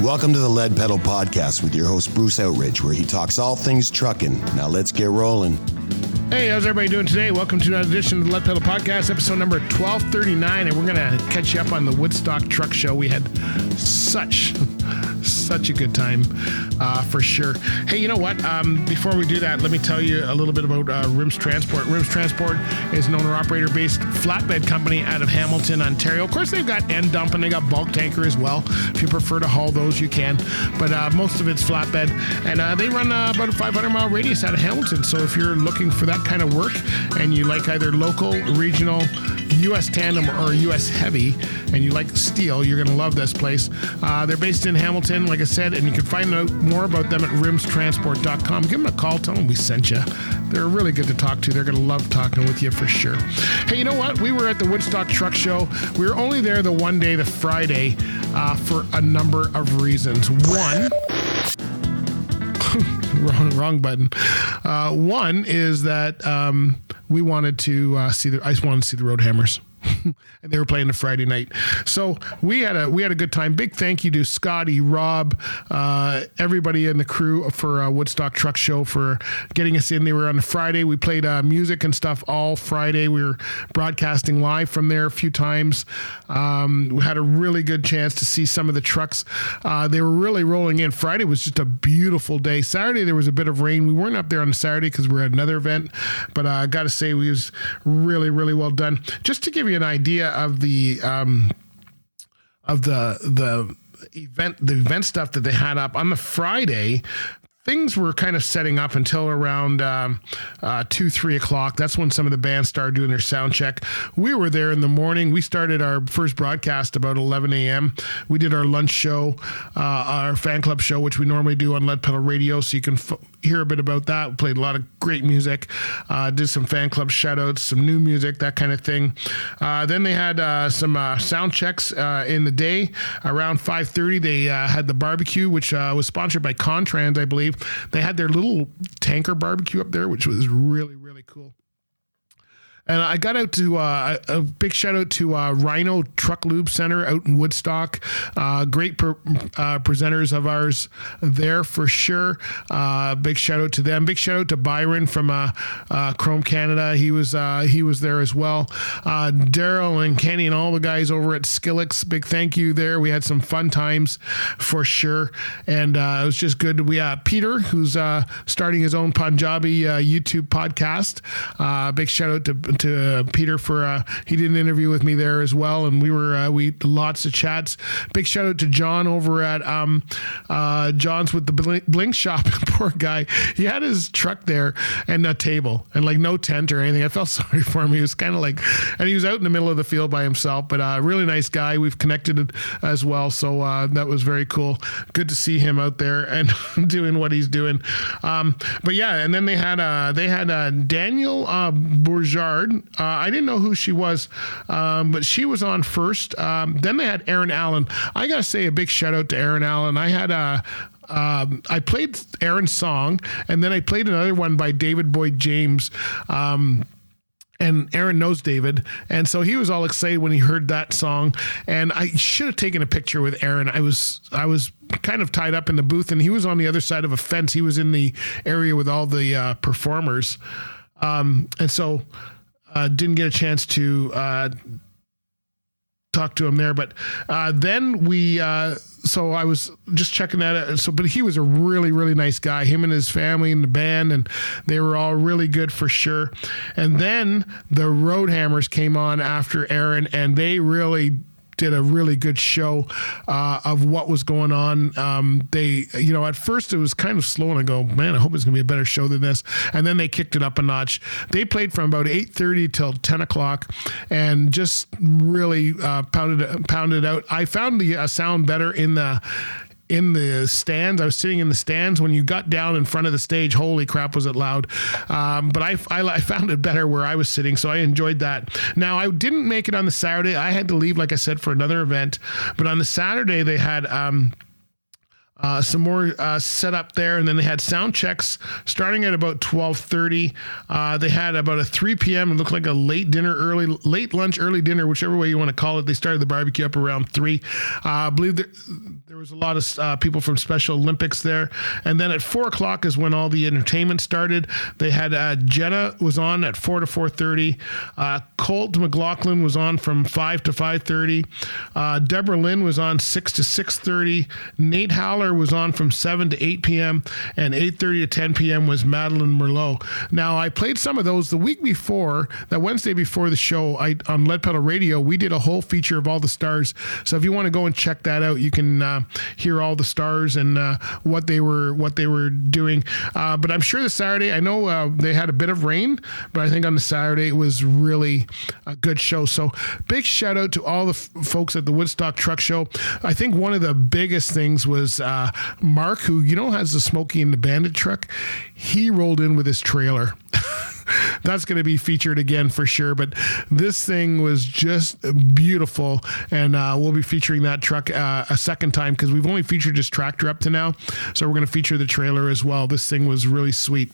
Welcome to the Lead Pedal Podcast with your host, Bruce Outridge, where he talks all things trucking. Now let's get rolling. Hey, how's everybody doing today? Welcome to another edition of the Lead Pedal Podcast, episode number 1239, and we're going to catch you up on the Woodstock Truck Show. We had such a good time, for sure. Hey, you know what? Before we do that, let me tell you a little bit about Rims Transport. Rims Transport is an owner-operator-based flatbed company out of Hamilton, Ontario. Of course, they've got end dump and they got bulk tanker as well. If you prefer to haul those, you can. But most of it's flatbed, and they run about a 500-mile radius out of Hamilton. So if you're looking for that kind of work and you like either local, regional, U.S. tandem or U.S. heavy, and you like steel, you're going to love this place. They're based in Hamilton, like I said, and you can find out more about them at rimstransport.com. Give them a call, tell them we sent you. They're really good to talk to. They're going to love talking with you for sure. Hey, you know what? We were at the Woodstock Truck Show. We were only there the one day, the Friday, for a number of reasons. One, wrong button. One is that we wanted to I just wanted to see the Roadhammers. And they were playing the Friday night. So we had a good time. Big thank you to Scotty, Rob, everybody in the crew for Woodstock Truck Show for getting us in. They were on a Friday. We played music and stuff all Friday. We were broadcasting live from there a few times. We had a really good chance to see some of the trucks. They were really rolling in. Friday was just a beautiful day. Saturday there was a bit of rain. We weren't up there on Saturday because we were at another event, but I got to say we was really, really well done. Just to give you an idea of the event stuff that they had up on the Friday. Things were kind of setting up until around 2-3 o'clock. That's when some of the bands started doing their sound check. We were there in the morning. We started our first broadcast about 11 a.m. We did our lunch show, our fan club show, which we normally do on Lead Pedal Radio, so you can hear a bit about that. We played a lot of great music, did some fan club shout-outs, some new music, that kind of thing. Then they had some sound checks in the day. Around 5:30, they had the barbecue, which was sponsored by Contrans, I believe. They had their little tanker barbecue up there, which was really, really cool. And I got out to a big shout out to Rhino Truck Lube Center out in Woodstock. Great presenters of ours there for sure. Big shout out to them. Big shout out to Byron from Chrome Canada. He was there as well. Daryl and Kenny and all the guys over at Skillix. Big thank you there. We had some fun times for sure, and it was just good. We Peter, who's starting his own Punjabi YouTube podcast. Big shout out to Peter for he did an interview with me there as well, and we lots of chats. Big shout out to John over at John's with the Blink Shop. Poor guy, he had his truck there and a table and like no tent or anything. I felt sorry for him. He was kind of like, and he was out in the middle of the field by himself, but really nice guy. We've connected as well, so that was very cool. Good to see him out there and doing what he's doing. But yeah, and then they had Daniel Bourgeard. I didn't know who she was, but she was on first. Then they had Aaron Allen. I gotta say a big shout out to Aaron Allen. I had I played Aaron's song, and then I played another one by David Boyd James. And Aaron knows David, and so he was all excited when he heard that song. And I should have taken a picture with Aaron. I was kind of tied up in the booth, and he was on the other side of a fence. He was in the area with all the performers, and so didn't get a chance to talk to him there. But then so I was just checking that out. So, but he was a really, really nice guy, him and his family and the band, and they were all really good for sure. And then the Roadhammers came on after Aaron, and they really did a really good show of what was going on. They, at first it was kind of slow, and I go, man, I hope it's going to be a better show than this. And then they kicked it up a notch. They played from about 8:30 till 10 o'clock and just really pounded out. I found the sound better in the stands. I was sitting in the stands. When you got down in front of the stage, holy crap, was it loud. But I found it better where I was sitting, so I enjoyed that. Now, I didn't make it on the Saturday. I had to leave, like I said, for another event. But on the Saturday, they had some more set up there, and then they had sound checks starting at about 12:30. They had about a 3 p.m. It looked like a late lunch, early dinner, whichever way you want to call it. They started the barbecue up around 3. I believe there was a lot of people from Special Olympics there, and then at 4 o'clock is when all the entertainment started. They had Jenna was on at 4 to 4:30. Colt McLaughlin was on from 5 to 5:30. Deborah Lynn was on 6 to 6:30. Nate Howler was on from 7 to 8 p.m. and 8:30 to 10 p.m. was Madeline Merlot. Now, I played some of those the week before, that Wednesday before the show, on Lead Pedal Radio. We did a whole feature of all the stars. So if you want to go and check that out, you can hear all the stars and what they were doing. But I'm sure the Saturday, I know they had a bit of rain, but I think on the Saturday it was really a good show. So big shout out to all the folks at the Woodstock Truck Show. I think one of the biggest things was Mark, who has the Smokey and the Bandit truck. He rolled in with his trailer. That's going to be featured again for sure. But this thing was just beautiful, and we'll be featuring that truck a second time because we've only featured his tractor up to now. So we're going to feature the trailer as well. This thing was really sweet.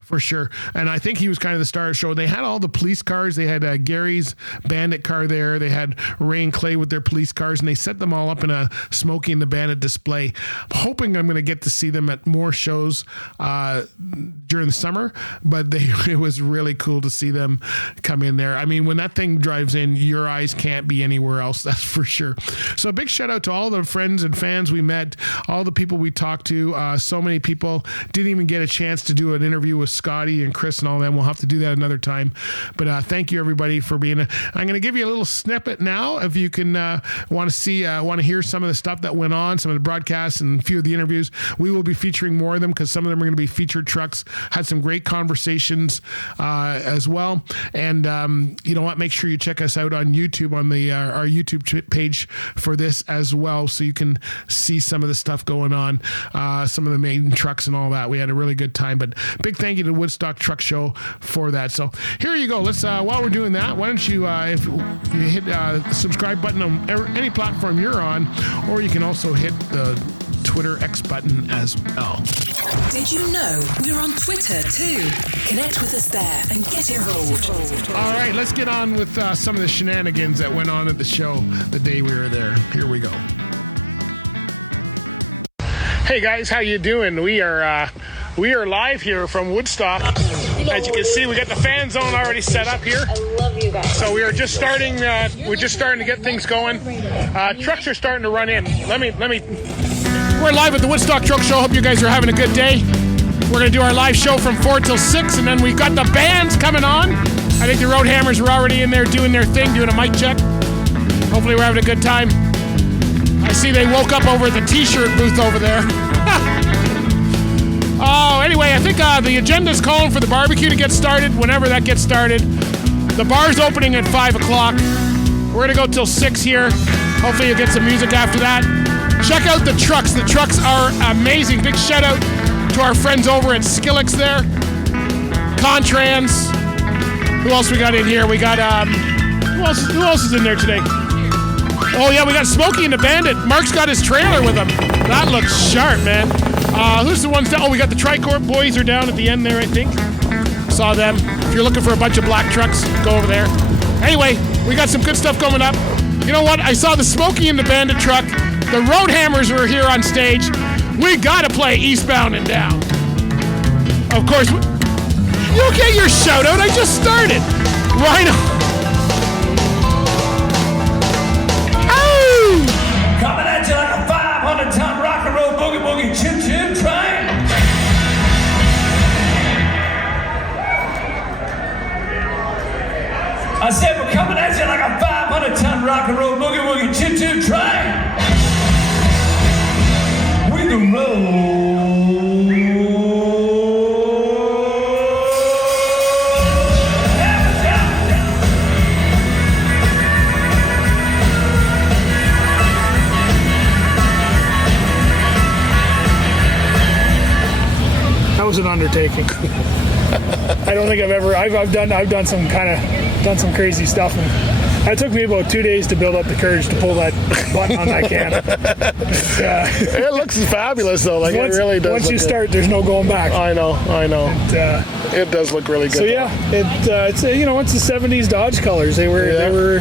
For sure. And I think he was kind of the star of the show. They had all the police cars. They had Gary's Bandit car there. They had Ray and Clay with their police cars, and they set them all up in a Smokey and the Bandit display. I'm hoping I'm going to get to see them at more shows during the summer, but it was really cool to see them come in there. I mean, when that thing drives in, your eyes can't be anywhere else, that's for sure. So a big shout out to all the friends and fans we met, all the people we talked to. So many people didn't even get a chance to do an interview with Scotty and Chris and all them. We'll have to do that another time. But thank you everybody for being. I'm going to give you a little snippet now. If you can want to hear some of the stuff that went on, some of the broadcasts and a few of the interviews. We will be featuring more of them because some of them are going to be featured trucks. Had some great conversations as well. And you know what? Make sure you check us out on YouTube on the our YouTube page for this as well, so you can see some of the stuff going on, some of the main trucks and all that. We had a really good time. But big thank you to Woodstock Truck Show for that. So here you go. Let's while we're doing that, why don't you if you hit the subscribe button on any platform you're on, or you can also hit the Twitter X button as well. Did you know we're on Twitter too? Connect with us there and get involved. All right, let's get on with some of the shenanigans that went on at the show the day we were there. Here we go. Hey guys, how you doing? We are live here from Woodstock. As you can see, we got the fan zone already set up here. I love you guys. So we are just starting. We're just starting to get things going. Trucks are starting to run in. Let me. We're live at the Woodstock Truck Show. Hope you guys are having a good day. We're gonna do our live show from 4 till 6, and then we've got the bands coming on. I think the Road Hammers were already in there doing their thing, doing a mic check. Hopefully, we're having a good time. I see they woke up over at the T-shirt booth over there. Oh, anyway, I think the agenda's calling for the barbecue to get started whenever that gets started. The bar's opening at 5 o'clock. We're going to go till 6 here. Hopefully you'll get some music after that. Check out the trucks. The trucks are amazing. Big shout out to our friends over at Skillix there. Contrans. Who else we got in here? We got, who else is in there today? Oh, yeah, we got Smokey and the Bandit. Mark's got his trailer with him. That looks sharp, man. Who's the ones down? Oh, we got the Tricorp boys are down at the end there, I think. Saw them. If you're looking for a bunch of black trucks, go over there. Anyway, we got some good stuff coming up. You know what? I saw the Smokey and the Bandit truck. The Road Hammers were here on stage. We got to play Eastbound and Down. Of course, you'll get your shout out. I just started. Right on. Coming at you like a 500-ton rock and roll boogie boogie choo-choo train. I said we're coming at you like a 500-ton rock and roll boogie boogie choo-choo train. We the roll. That was an undertaking. I don't think I've done some crazy stuff, and It took me about 2 days to build up the courage to pull that button on that can. It looks fabulous though. Like it really does. Once you start, there's no going back. I know. It does look really good. So yeah, it's it's the '70s Dodge colors. They were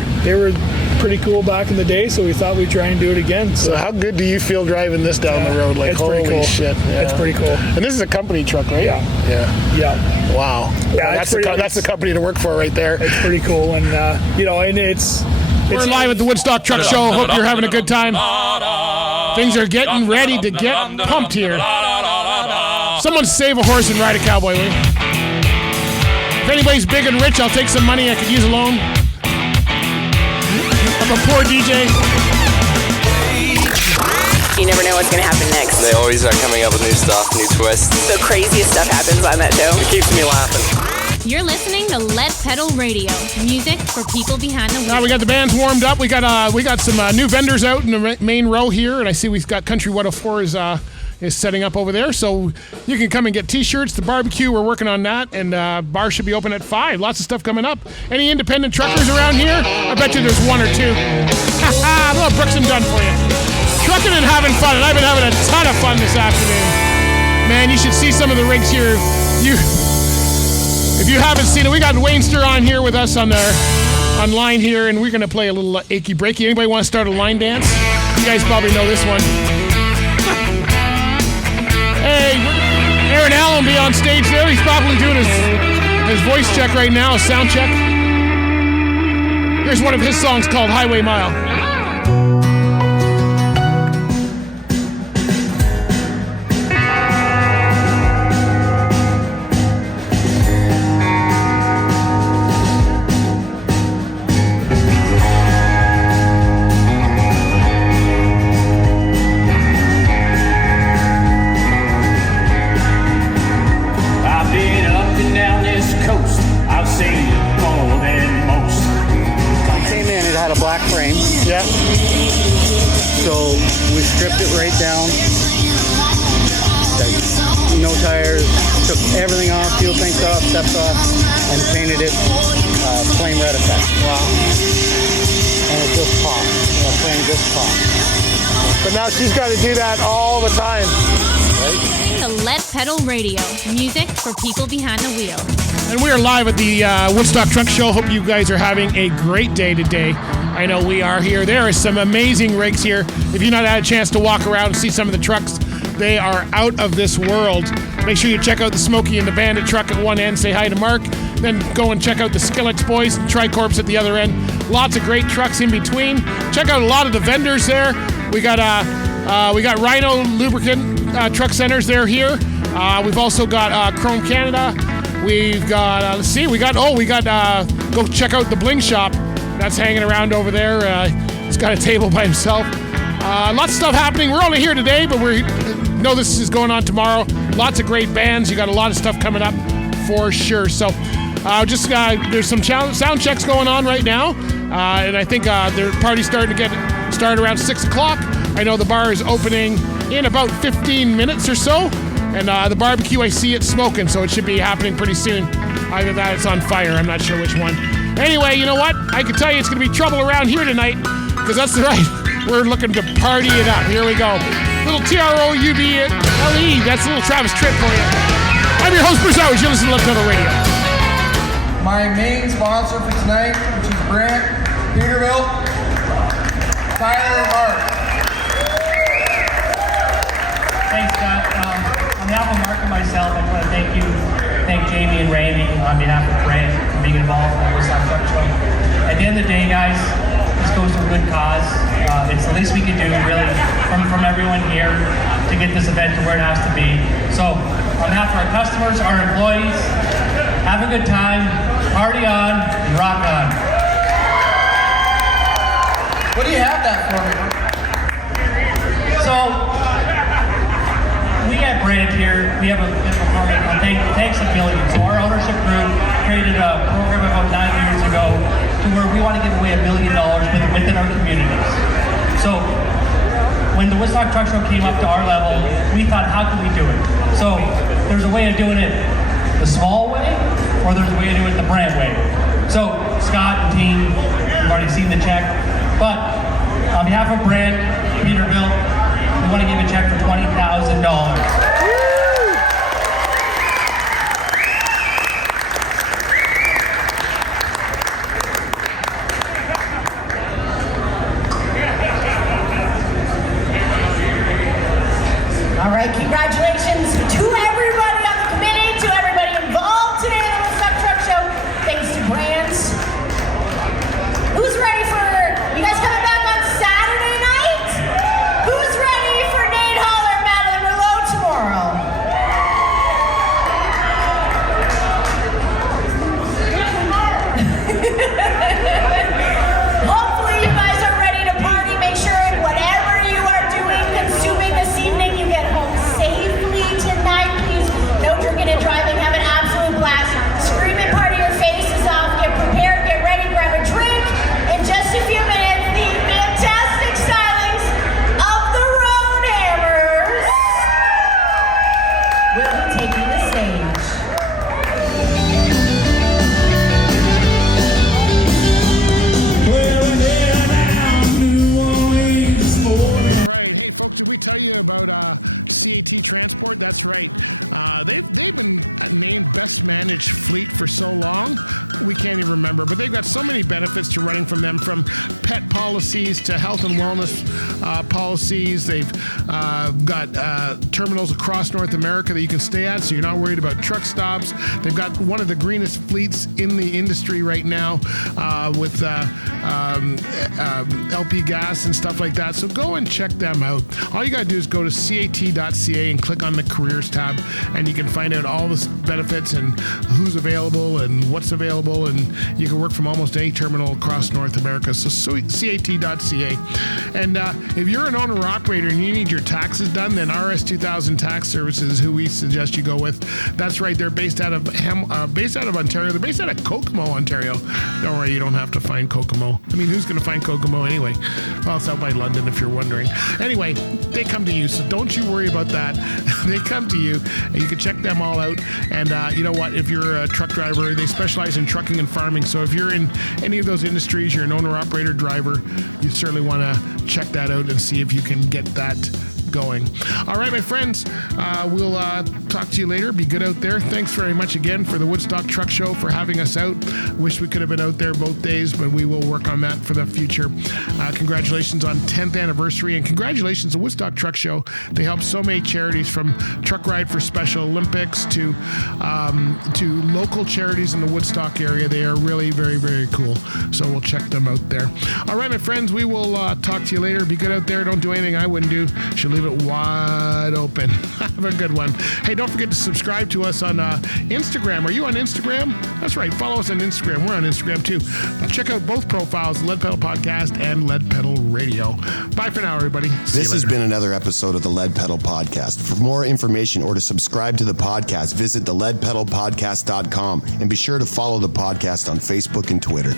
pretty cool back in the day. So we thought we'd try and do it again. So how good do you feel driving this down the road? Like it's holy pretty cool. shit! Yeah. It's pretty cool. And this is a company truck, right? Yeah. Wow. Yeah, that's the company to work for right there. It's pretty cool, and and it's. We're live at the Woodstock Truck Show. Hope you're having a good time. Things are getting ready to get pumped here. Someone save a horse and ride a cowboy, will you? If anybody's big and rich, I'll take some money. I could use a loan. I'm a poor DJ. You never know what's going to happen next. They always are coming up with new stuff, new twists. The craziest stuff happens on that show. It keeps me laughing. You're listening to Lead Pedal Radio, music for people behind the wheel. Now we got the bands warmed up. We got some new vendors out in the main row here, and I see we've got Country 104 is setting up over there, so you can come and get T-shirts. The barbecue, we're working on that, and bar should be open at 5. Lots of stuff coming up. Any independent truckers around here? I bet you there's one or two. A little Brooks and Dunn for you. Trucking and having fun, and I've been having a ton of fun this afternoon. Man, you should see some of the rigs here. If you haven't seen it, we got Waynster on here with us on line here, and we're going to play a little achy breaky. Anybody want to start a line dance? You guys probably know this one. Hey, Aaron Allen will be on stage there. He's probably doing his voice check right now, a sound check. Here's one of his songs called Highway Mile. Yeah. So we stripped it right down. Like no tires, took everything off, fuel tanks off, steps off, and painted it flame red effect. Wow. And it just popped. The frame just popped. But now she's got to do that all the time. Right? The Lead Pedal Radio, music for people behind the wheel. And we are live at the Woodstock Truck Show. Hope you guys are having a great day today. I know we are here. There are some amazing rigs here. If you've not had a chance to walk around and see some of the trucks, they are out of this world. Make sure you check out the Smokey and the Bandit truck at one end. Say hi to Mark. Then go and check out the Skillets Boys and Tricorps at the other end. Lots of great trucks in between. Check out a lot of the vendors there. We got Rhino Lubricant Truck Centers. They're here. We've also got Chrome Canada. We've got go check out the Bling Shop. That's hanging around over there. He's got a table by himself. Lots of stuff happening. We're only here today, but we know this is going on tomorrow. Lots of great bands. You got a lot of stuff coming up for sure. So there's some sound checks going on right now. And I think their party's starting to start around 6 o'clock. I know the bar is opening in about 15 minutes or so. And the barbecue, I see it smoking, so it should be happening pretty soon. Either that or it's on fire. I'm not sure which one. Anyway, you know what? I can tell you it's going to be trouble around here tonight, because that's right. We're looking to party it up. Here we go. Little TROUBLE. That's a little Travis Tritt for you. I'm your host, Bruce Howard. You're listening to Lead Pedal Radio. My main sponsor for tonight, which is Brant, Peterbilt, Tyler, and Mark. Thanks, Scott. On behalf of Mark and myself, I want to thank Jamie and Randy on behalf of Brant for being involved in the Woodstock Truck Show. At the end of the day, guys, this goes to a good cause. It's the least we can do, really, from everyone here to get this event to where it has to be. So, on behalf of our customers, our employees, have a good time, party on, and rock on. What do you have that for? So, we at Brant here, we have a thanks a billion. So our ownership group created a program about 9 years ago to where we want to give away $1 million within our communities. So when the Woodstock Truck Show came up to our level, we thought, how can we do it? So there's a way of doing it the small way, or there's a way to do it the Brant way. So Scott and team, You've already seen the check. But on behalf of Brant, Peterbilt, we want to give a check for $20,000. All right, congratulations to everybody on the committee, to everybody involved today in the Woodstock Truck Show. Thanks to Brands. Who's ready for, you guys coming back on Saturday night? Who's ready for Nate Holler, Madeline Merlot tomorrow? Hopefully you guys are ready to party. Make sure whatever you are doing, consuming this evening, you get home safely tonight. Please, no drinking and driving. Have an absolute blast. Scream and party your faces off. Get prepared, get ready, grab a drink. In just a few minutes, the fantastic stylings of the Roadhammers will be taking the stage. All right, hey folks, did we tell you about CAT Transport? That's right. They've been named best managed fleet for so long we can't even remember. But they've got so many benefits to running from them, from pet policies to health and wellness policies. They've got terminals across North America that you can stay at, so you're not worried about truck stops. They've got one of the greenest fleets in the industry right now with LP gas and stuff like that. So go and check them out. All you got to do is go to cat.ca and click on the careers tab, and you can find out all the benefits and who's available and what's available, and you can work from almost any terminal across North America. So cat.ca. And if you're an owner or operator and you need your taxes done, then RS2000 Tax Services is who we suggest you go with. That's right. They're based out of Ontario. They're based out of Kokomo, Ontario. Don't worry, you don't have to find Kokomo. I mean, who's going to find Kokomo anyway? Well, it's out by London if you're wondering. Anyway, they come to you, so don't you worry about that. They come to you, and you can check them all out. And you know what? If you're a truck driver, they specialize in trucking and farming. So if you're in any of those industries, you're an owner, operator, driver, you certainly want to check that out and see if you can get that going. All right, my friends, we'll talk to you later. Be good out there. Thanks very much again for the Woodstock Truck Show for having us out. Wish we could have been out there both days, but we will work on that for the future. Congratulations on 10th anniversary, and congratulations to Woodstock Truck Show. They help so many charities, from Truck Ride for Special Olympics to local charities in the Woodstock area. They are really very, very cool. So we'll check them out there. All right, my friends, we will talk to you later. Be good out there. Don't do anything I wouldn't do. Should leave it wide open. Have a good one. Hey, don't forget to subscribe to us on Instagram. Are you on Instagram? That's right. Follow us on Instagram. We're on Instagram too. Check out both profiles, Lead Pedal Podcast and Lead Pedal Radio. Bye for now, everybody. This has been another episode of the Lead Pedal Podcast. For more information or to subscribe to the podcast, visit theleadpedalpodcast.com and be sure to follow the podcast on Facebook and Twitter.